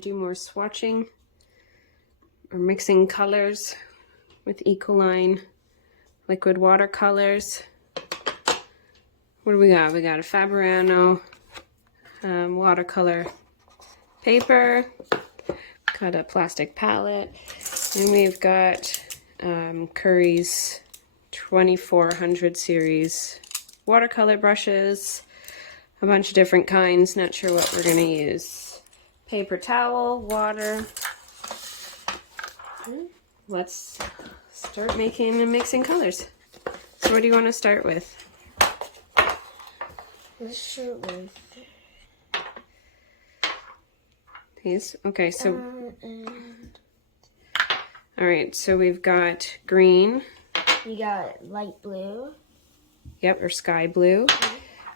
to do more swatching or mixing colors with Ecoline liquid watercolors. What do we got? We got a Fabriano watercolor paper, got a plastic palette, and we've got Curry's 2400 series watercolor brushes, a bunch of different kinds, not sure what we're going to use. Paper towel, water. Let's start making and mixing colors. So what do you want to start with? Let's start with these. Okay, so all right, so we've got green. We got light blue. Yep, or sky blue.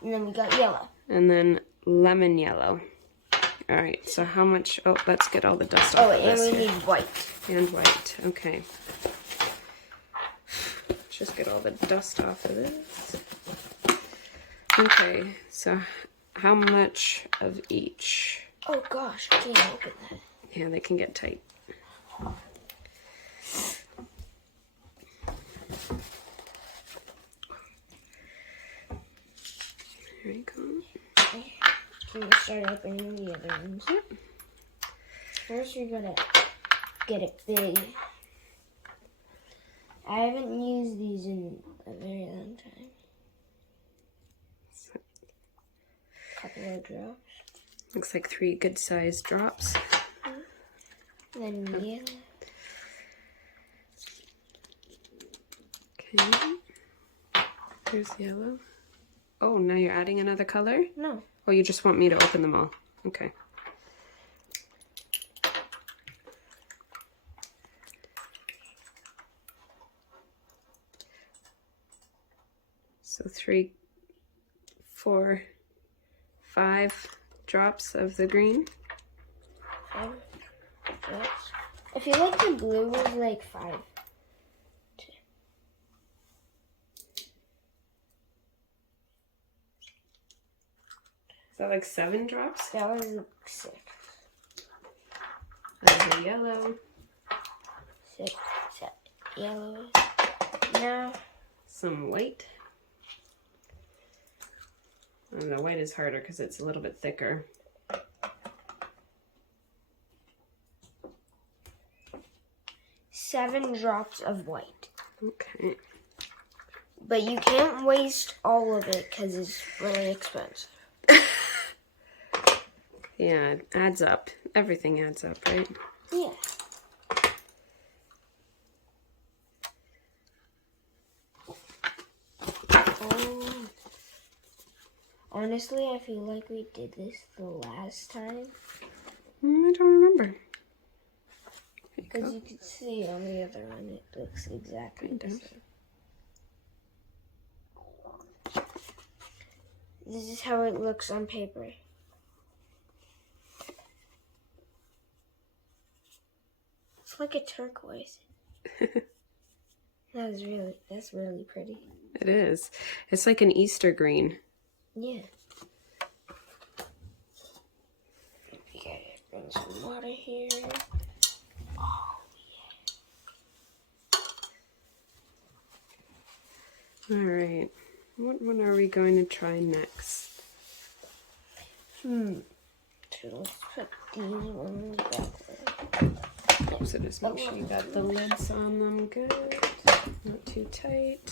And then we got yellow. And then lemon yellow. All right, so how much? Oh, let's get all the dust off Oh, of and this we here. need white. And white, okay. Just get all the dust off of this. Okay, so how much of each? Oh gosh, I can't open that. Yeah, they can get tight. There you go. Okay. Can we start opening the other ones? Yep. First, we're gonna get it big. I haven't used these in a very long time. Couple of drops. Looks like 3 good-sized drops. Then yellow. Okay. Here's yellow. Oh, now you're adding another color? No. Oh, you just want me to open them all. Okay. So 3, 4, 5 drops of the green. 5 drops. I feel like the blue was like 5. Is that like 7 drops? That was 6. And the yellow. 6, 7, yellow. Now, Some white. And the white is harder because it's a little bit thicker. seven drops of white. Okay. But you can't waste all of it because it's really expensive. Yeah, it adds up. Everything adds up, right? Yeah. Honestly, I feel like we did this the last time. I don't remember. Because you can see on the other one, it looks exactly the same. This is how it looks on paper. It's like a turquoise. That's really pretty. It is. It's like an Easter green. Yeah. Okay, bring some water here. Oh, All right. What one are we going to try next? So let's put these ones back there. So just make sure you got the lids on them good. Not too tight.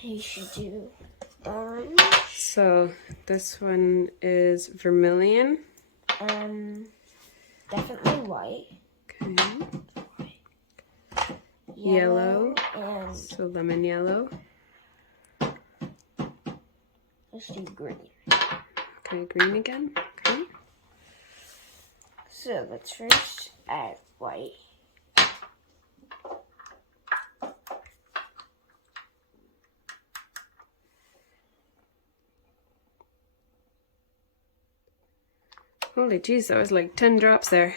You should do orange. So this one is vermilion. Definitely white. Okay. Yellow. And So lemon yellow. let's do green. Okay, green again. Okay. So let's first add white. Holy jeez, that was like 10 drops there.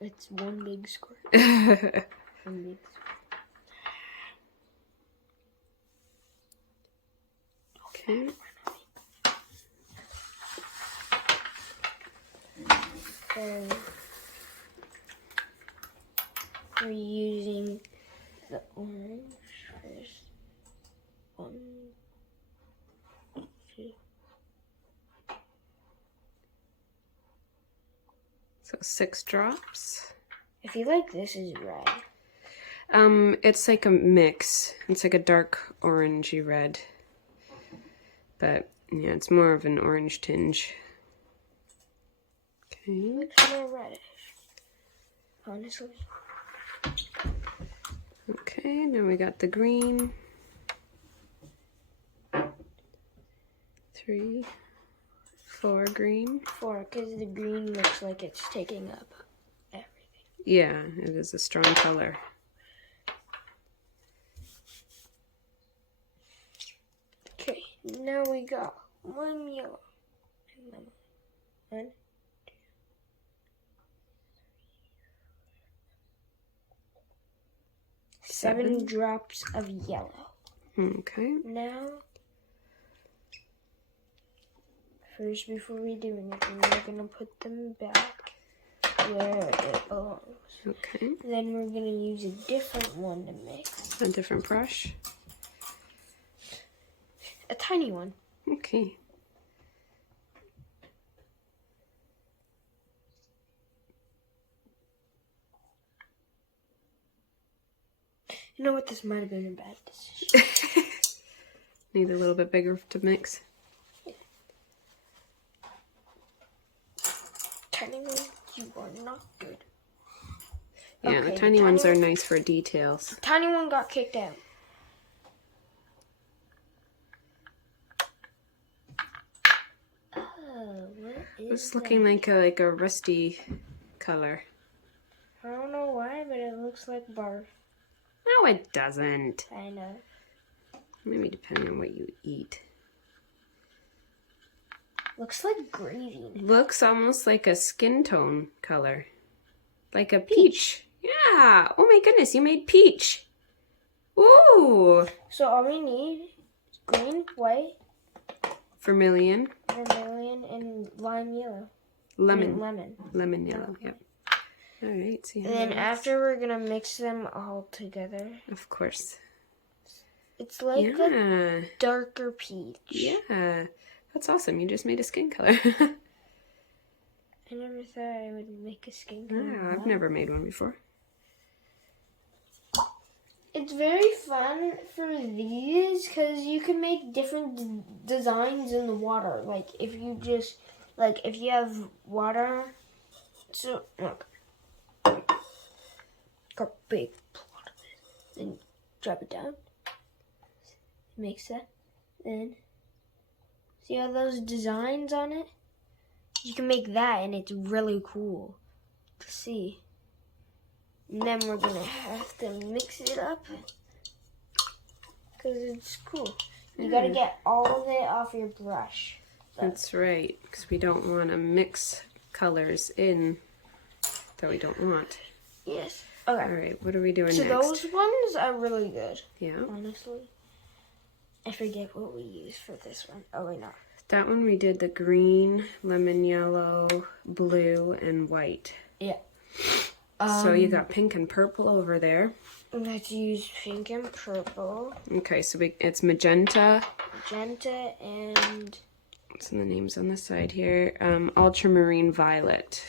It's one big squirt. One big squirt. Okay. So we're using the orange first. 1, 2. So 6 drops. I feel like this is red. It's like a mix. It's like a dark orangey red. But yeah, it's more of an orange tinge. Okay. Looks more reddish, honestly. Okay, now we got the green. 3, 4 green. 4, because the green looks like it's taking up everything. Yeah, it is a strong color. Okay, now we got 1 yellow. And then 1, 2, 7 drops of yellow. Okay. Now, first, before we do anything, we're gonna put them back where it belongs. Okay. Then we're gonna use a different one to mix. A different brush. A tiny one. Okay. You know what? This might have been a bad decision. Need a little bit bigger to mix. Tiny one, you are not good. Yeah, Okay, the tiny ones are nice for details. Tiny one got kicked out. Oh, what is It's looking like a rusty color. I don't know why, but it looks like barf. No, it doesn't. I know. Maybe depending on what you eat. Looks like gravy. Looks almost like a skin tone color. Like a peach. Yeah. Oh my goodness, you made peach. Ooh. So all we need is green, white, Vermilion. vermilion, and lime yellow. Lemon. Lemon. Lemon yellow, yep. All right. See how And then that is? after we're gonna mix them all together. Of course. It's like a Yeah. darker peach. Yeah. That's awesome. You just made a skin color. I never thought I would make a skin color. Yeah, I've never made one before. It's very fun for these because you can make different designs in the water. Like if you just, like if you have water, so look, got a big plot of it, then drop it down, mix that, then see all those designs on it? You can make that and it's really cool to see. And then we're gonna have to mix it up because it's cool. You gotta get all of it off your brush. That's right, because we don't want to mix colors in that we don't want. Yes. Okay. All right, what are we doing So next? those ones are really good. Yeah. Honestly. I forget what we used for this one. Oh wait, no. That one we did the green, lemon yellow, blue, and white. Yeah. So you got pink and purple over there. Let's use pink and purple, Okay, so it's magenta. magenta, and What's the names on the side here? Ultramarine violet.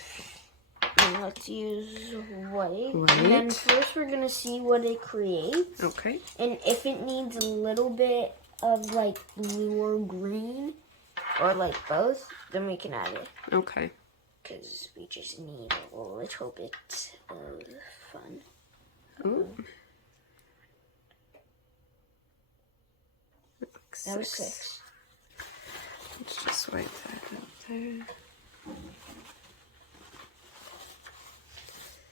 let's use white. White. And then first we're gonna see what it creates. Okay. And if it needs a little bit of like blue or green, or like both, then we can add it. Okay. Because we just need a little bit of fun. Ooh. That was 6. Let's just wipe that up there.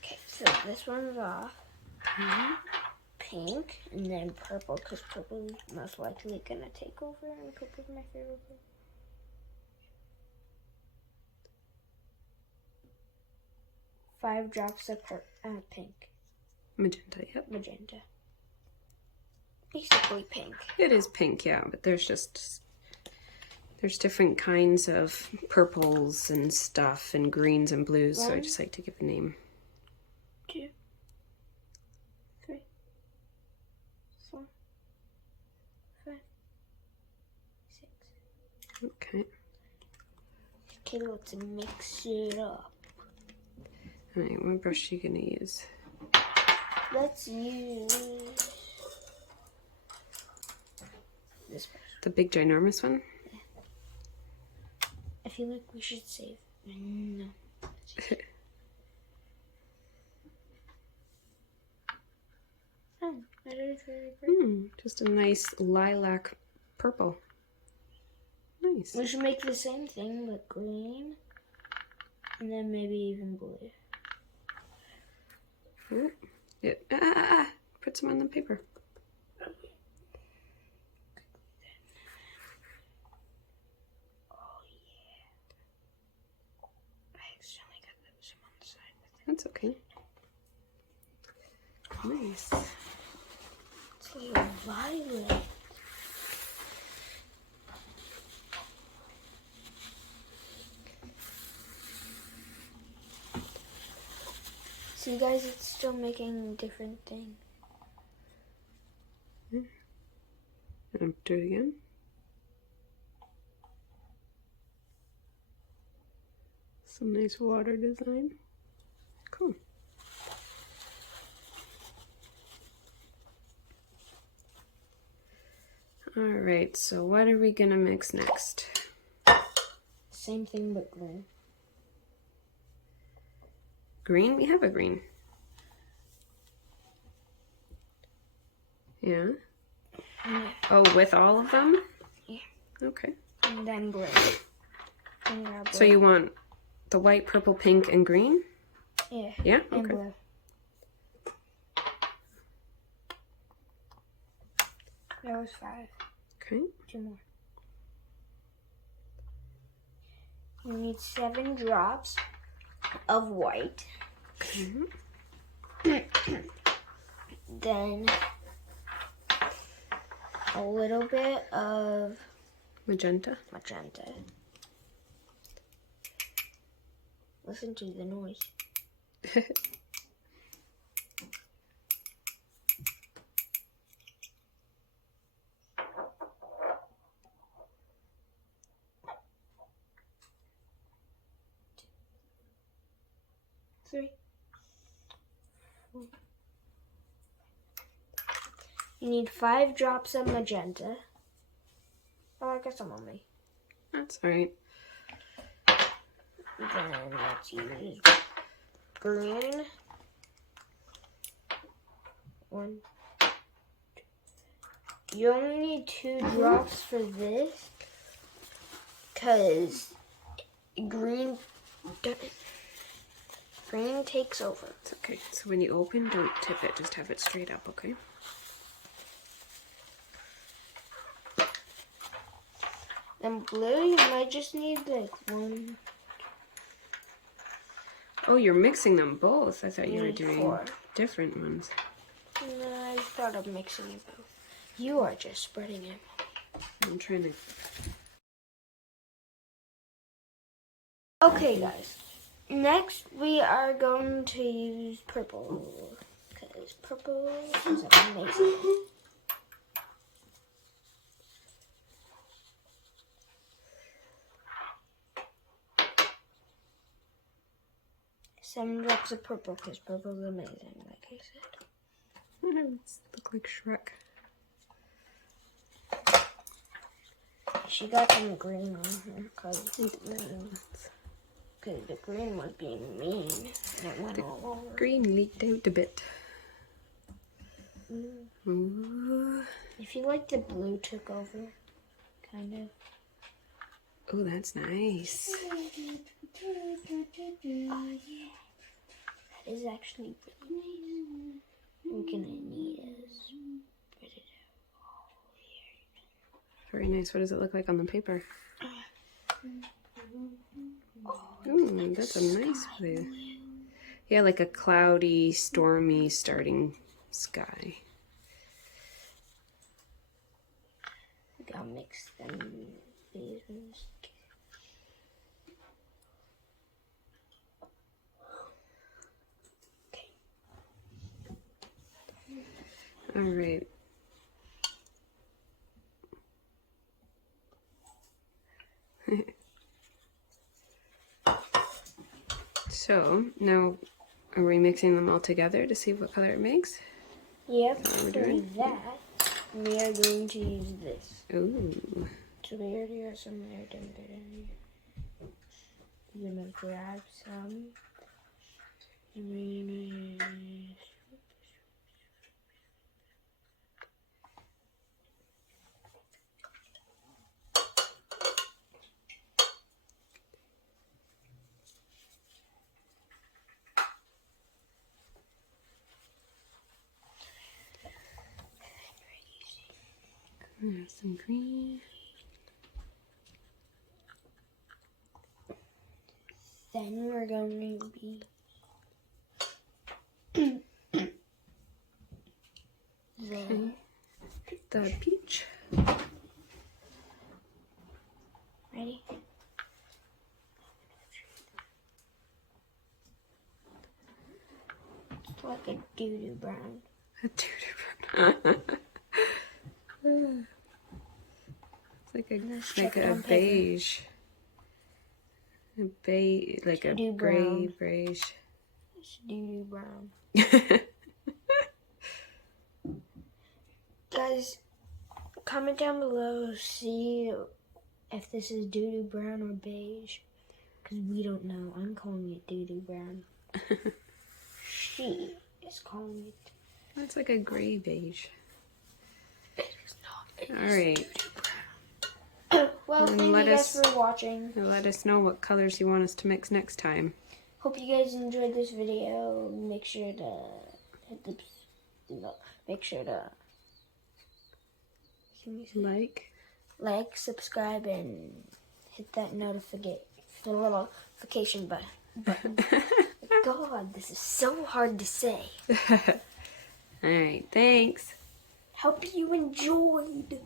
Okay, so this one's off. Pink, and then purple, because purple is most likely gonna take over, and purple's my favorite color. Five drops of pink. Magenta, yep. Magenta. Basically pink. It is pink, yeah, but there's There's different kinds of purples and stuff and greens and blues, so I 1, just like to give a name. 2, 3, 4, 5, 6. Okay. Okay, let's mix it up. Alright, what brush are you gonna use? Let's use this brush. The big ginormous one? I feel like we should save. No. Oh, that is very pretty. Just a nice lilac purple. Nice. We should make the same thing but green. And then maybe even blue. Oh, yeah. Put some on the paper. Oh yeah. I accidentally got some on the side with it. That's okay. Nice. It's a little violet. See guys, it's still making different things. And do it again. Some nice water design. Cool. Alright, so what are we gonna mix next? Same thing but green. Green? We have a green. Yeah? Oh, with all of them? Yeah. Okay. And then blue. And blue. So you want the white, purple, pink, and green? Yeah. Yeah? And Okay. blue. That was 5. Okay. 2 more. You need 7 drops of white. Then a little bit of Magenta. magenta. Listen to the noise. Three. 4. You need 5 drops of magenta. Oh, I got some on me. That's alright. Then let's use green. 1. You only need 2 drops for this, cause green takes over. It's okay. So when you open, don't tip it. Just have it straight up, okay? Then blue, you might just need like 1. Oh, you're mixing them both. I thought you were Need doing 4. different ones. No, I thought of mixing it both. You are just spreading it. I'm trying to... Okay, guys. Next, we are going to use purple. Because purple is amazing. Seven drops of purple, because purple is amazing, like I said. Look like Shrek. She got some green on her, because the green was being mean, and it went all over. Green leaked out a bit. Ooh. I feel like the blue took over, kind of. Oh, that's nice. Oh, yeah. That is actually really nice. We're gonna need to spread it out all here. Very nice. What does it look like on the paper? Oh, Ooh, that's a nice blue. Yeah, like a cloudy, stormy starting sky. I'll mix them these ones. All right. So now, are we mixing them all together to see what color it makes? Yep, What we're doing doing? that, we are going to use this. Ooh. So we already have some there, We're gonna grab some. Some green. Then we're going to be Okay. The peach. ready. It's like a doo-doo brown. A doo-doo brown. It's like check it a on paper. beige. Like a Doo-doo gray brown. beige. It's doo-doo brown. Guys, comment down below, see if this is doo-doo brown or beige. Because we don't know. I'm calling it doo-doo brown. She is calling it. That's like a gray beige. It is not. All right. Doo-doo brown. Well, And thank you let guys us- for watching. Now let us know what colors you want us to mix next time. Hope you guys enjoyed this video. Make sure to hit the... Make sure to... Like. subscribe, and hit that notification button. God, this is so hard to say. All right. Thanks. Hope you enjoyed.